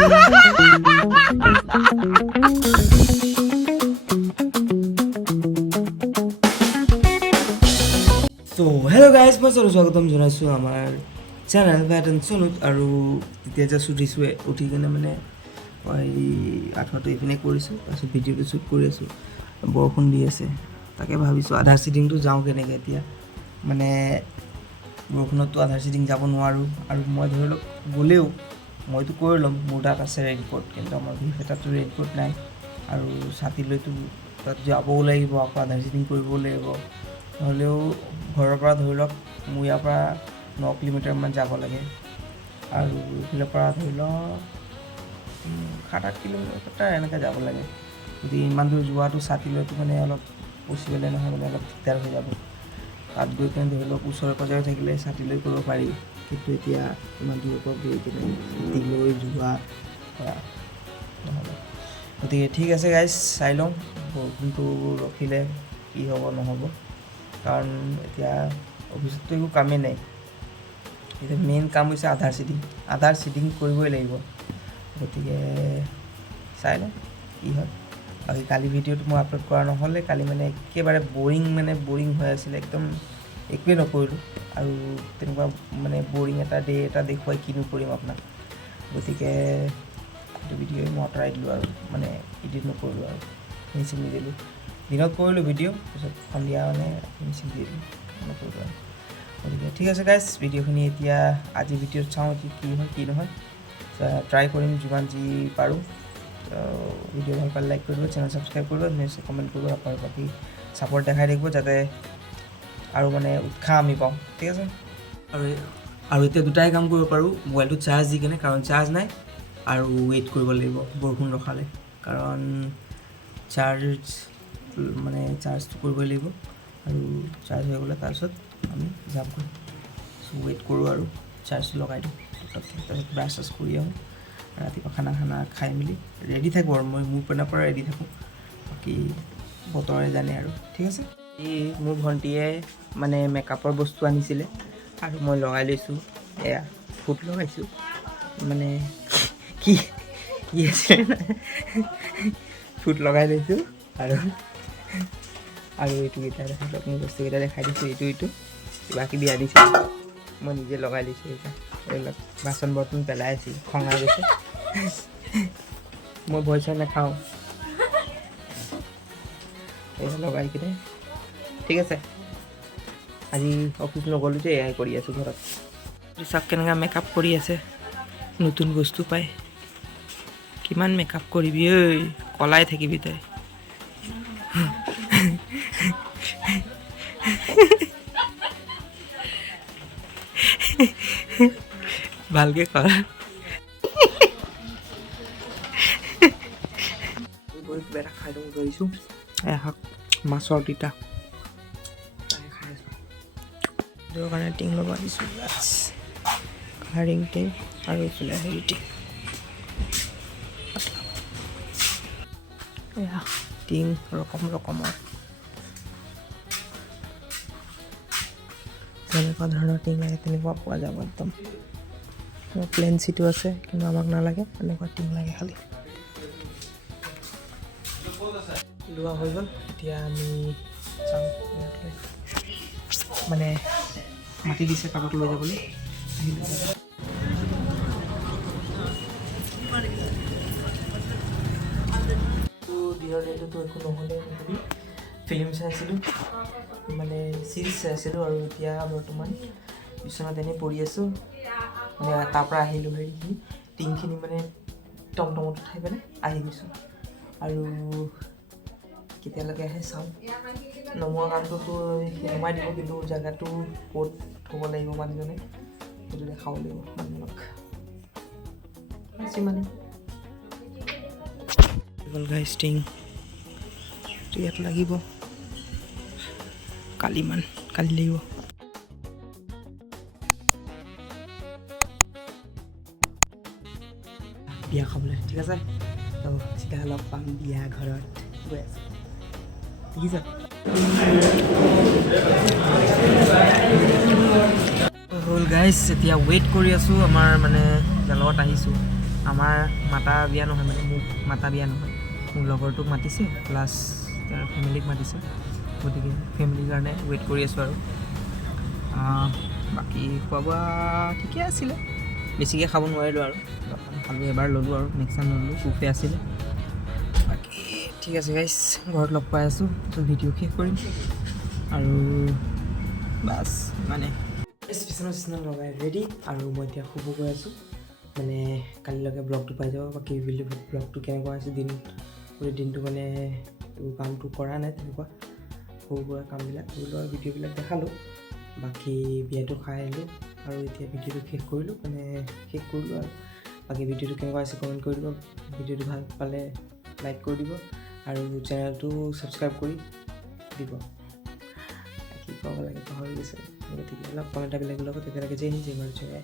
So hello' guys, মই স্বাগতম জনাইছোঁ আমাৰ চেনেল ভেট এণ্ড চনুত। আৰু তেতিয়া জাষ্ট উঠিছোঁৱে, উঠি কিনে মানে এই আঁঠুৱাটো এইপিনে কৰিছোঁ, তাৰপিছত ভিডিঅ'টো শ্বুট কৰি আছোঁ। বৰষুণ দি আছে, তাকে ভাবিছোঁ আধাৰ চিটিংটো যাওঁ কেনেকৈ এতিয়া। মানে বৰষুণততো আধাৰ চিটিং যাব নোৱাৰোঁ, আৰু মই ধৰি লওক গ'লেও মইতো কৰি ল'ম, মোৰ তাত আছে ৰেইনকোট, কিন্তু আমাৰ তাততো ৰেইনকোট নাই। আৰু ছাতি লৈতো তাত যাবও লাগিব, আকৌ আধাৰ চিটিং কৰিবও লাগিব। নহ'লেও ঘৰৰ পৰা ধৰি লওক মোৰ ইয়াৰ পৰা 9 কিলোমিটাৰমান যাব লাগে, আৰু এইফালৰ পৰা ধৰি লওক 7-8 কিলোমিটাৰ এনেকৈ যাব লাগে। গতিকে ইমান দূৰ যোৱাটো ছাতি লৈতো মানে অলপ পচিবলে নহয়, মানে অলপ দিগদাৰ হৈ যাব। তাত গৈ কিনে ধৰি লওক ওচৰে পাঁজৰে থাকিলে ছাতি লৈ কৰিব পাৰি, কিন্তু এতিয়া ইমান দূৰৰ পৰা গৈ কিনে ছাতি লৈ যোৱা কৰা নহ'ব। গতিকে ঠিক আছে গাইজ, চাই লওঁ বৰষুণটো ৰখিলে কি হ'ব নহ'ব, কাৰণ এতিয়া অফিচততো একো কামেই নাই। এতিয়া মেইন কাম হৈছে আধাৰ চিটিং কৰিবই লাগিব। গতিকে চাই লওঁ কি হয়। বাকী কালি ভিডিঅ'টো মই আপলোড কৰা নহ'লে, কালি মানে একেবাৰে বৰিং হৈ আছিলে, একদম একোৱেই নকৰিলোঁ। আৰু তেনেকুৱা মানে বৰিং এটা দেখুৱাই কিনো কৰিম আপোনাক। গতিকে সেইটো ভিডিঅ'ই মই আঁতৰাই দিলোঁ, আৰু মানে এডিট নকৰিলোঁ, আৰু ফিনিচিং নিদিলোঁ। দিনত কৰিলোঁ ভিডিঅ', তাৰপিছত সন্ধিয়া মানে ফিনিচিং দি দিলোঁ, নকৰিলোঁ আৰু। গতিকে ঠিক আছে গাইজ, ভিডিঅ'খিনি এতিয়া আজি ভিডিঅ'ত চাওঁ কি হয় কি নহয়। ট্ৰাই কৰিম যিমান যি পাৰোঁ। ভিডিঅ' ভাল পালে লাইক কৰিব, চেনেল ছাবস্ক্ৰাইব কৰিব, নিশ্চয় কমেণ্ট কৰিব, আপোনাৰ বাকী ছাপৰ্ট দেখাই থাকিব, যাতে আৰু মানে উৎসাহ আমি পাওঁ। ঠিক আছে, আৰু এতিয়া দুটাই কাম কৰিব পাৰোঁ, মোবাইলটো চাৰ্জ দি কিনে, কাৰণ চাৰ্জ নাই, আৰু ৱেইট কৰিব লাগিব বৰষুণ ৰখালে, কাৰণ চাৰ্জটো কৰিবই লাগিব। আৰু চাৰ্জ হৈ গ'লে তাৰপিছত আমি যামগৈ। চ' ৱেইট কৰোঁ আৰু চাৰ্জটো লগাই দিওঁ, তাৰপিছত ব্ৰাছ চাছ কৰি আহোঁ, ৰাতিপুৱা খানা খাই মেলি ৰেডি থাকোঁ। আৰু মই মোৰ পিনৰ পৰা ৰেডি থাকোঁ, বাকী বতৰে জানে আৰু। ঠিক আছে, এই মোৰ ভণ্টীয়ে মানে মেকআপৰ বস্তু আনিছিলে, আৰু মই লগাই লৈছোঁ। এয়া ফুট লগাইছোঁ, মানে কি আছে ফুট লগাই লৈছোঁ, আৰু এইটোকেইটা দেখাই মোৰ বস্তুকেইটা দেখাই দিছোঁ। এইটো কিবা কিবি আনিছোঁ, মই নিজে লগাই লৈছোঁ। এইবিলাক বাচন বৰ্তন পেলাই আছোঁ, খঙাই গৈছে। মই ভয় চয় নাখাওঁ, এইয়া লগাই কিনে। ঠিক আছে, আজি অফিচ নগ'লোঁ যে এয়াই কৰি আছোঁ ঘৰত। চাওক কেনেকুৱা মেকআপ কৰি আছে, নতুন বস্তু পাই। কিমান মেকআপ কৰিবি ঐ, কলাই থাকিবি তই। ভালকে কৰ। কিবা এটা খাই ল'ব ধৰিছোঁ, শাক মাছৰ তিতা খাই আছোঁ। সেইটো কাৰণে টিং লগাই দিছোঁ, কালাৰিং টিং, আৰু এইফালে হেৰি টিং, এয়া টিং ৰকমৰ যেনেকুৱা ধৰণৰ টিং লাগে তেনেকুৱা পোৱা যাব। একদম প্লেন চিটো আছে, কিন্তু আমাক নালাগে, এনেকুৱা টিং লাগে খালি। লোৱা হৈ গ'ল, এতিয়া আমি যাওঁ। মানে মাতি দিছে কাগজ লৈ যাবলৈ, আহিলোঁ। দিনৰ দিনটোতো একো নহ'লে, ফিল্ম চাইছিলোঁ, মানে চিৰিজ চাইছিলোঁ, আৰু এতিয়া বৰ্তমান বিচনাত এনেই পৰি আছোঁ। মানে তাৰপৰা আহিলোঁ, হেৰিখিনি টিংখিনি মানে টমটমত উঠাই পেলাই আহি গৈছোঁ, আৰু কেতিয়ালৈকে আহে চাওঁ। নমোৱা কামটোতো নমাই দিব, কিন্তু জেগাটো ক'ত থ'ব লাগিব মানুহজনে, সেইটো দেখাব লাগিব মানুহজনক। মানে গাইজ টিং ইয়াত লাগিব, কালি লাগিব। বিয়া খাবলৈ, ঠিক আছে, তো চিধা লগ পাম বিয়া ঘৰত গৈ আছে, ঠিক আছে। হ'ল গাইজ, এতিয়া ৱেইট কৰি আছোঁ। আমাৰ মানে যাৰ লগত আহিছোঁ আমাৰ মাতা বিয়া নহয় মানে মোক মাতা বিয়া নহয়, মোৰ লগৰটোক মাতিছে প্লাছ তেওঁৰ ফেমিলিক মাতিছে, গতিকে ফেমিলিৰ কাৰণে ৱেইট কৰি আছোঁ আৰু বাকী খোৱা বোৱা ঠিকে আছিলে, বেছিকৈ খাব নোৱাৰিলোঁ আৰু অলপমান খালোঁ, এবাৰ ল'লোঁ আৰু নেক্সট টাইম নল'লোঁ, চুপে আছিলে। বাকী ঠিক আছে গাইছ, ঘৰত লগ পাই আছোঁ, ভিডিঅ' শেষ কৰিম আৰু বাছ মানে বিচনা লগাই ৰেডি আৰু মই এতিয়া শুব গৈ আছোঁ। মানে কালিলৈকে ব্লগটো পাই যাব, বাকী ব্লগটো কেনেকুৱা হৈছে গোটেই দিনটো মানে এইবোৰ কামটো কৰা নাই, তেনেকুৱা সৰু সুৰা কামবিলাক কৰিলোঁ আৰু ভিডিঅ'বিলাক দেখালোঁ। বাকী বিয়াটো খাই আহিলোঁ আৰু এতিয়া ভিডিঅ'টো শেষ কৰিলোঁ আৰু বাকী ভিডিঅ'টো কেনেকুৱা হৈছে কমেণ্ট কৰি দিব, ভিডিঅ'টো ভাল পালে লাইক কৰি দিব আৰু চেনেলটো ছাবস্ক্ৰাইব কৰি দিব। কি ক'ব লাগে পাহৰি গৈছে, গতিকে অলপ কমেণ্টবিলাক লগত তেতিয়ালৈকে জয় হিন্দ জয় ভাৰত জয়।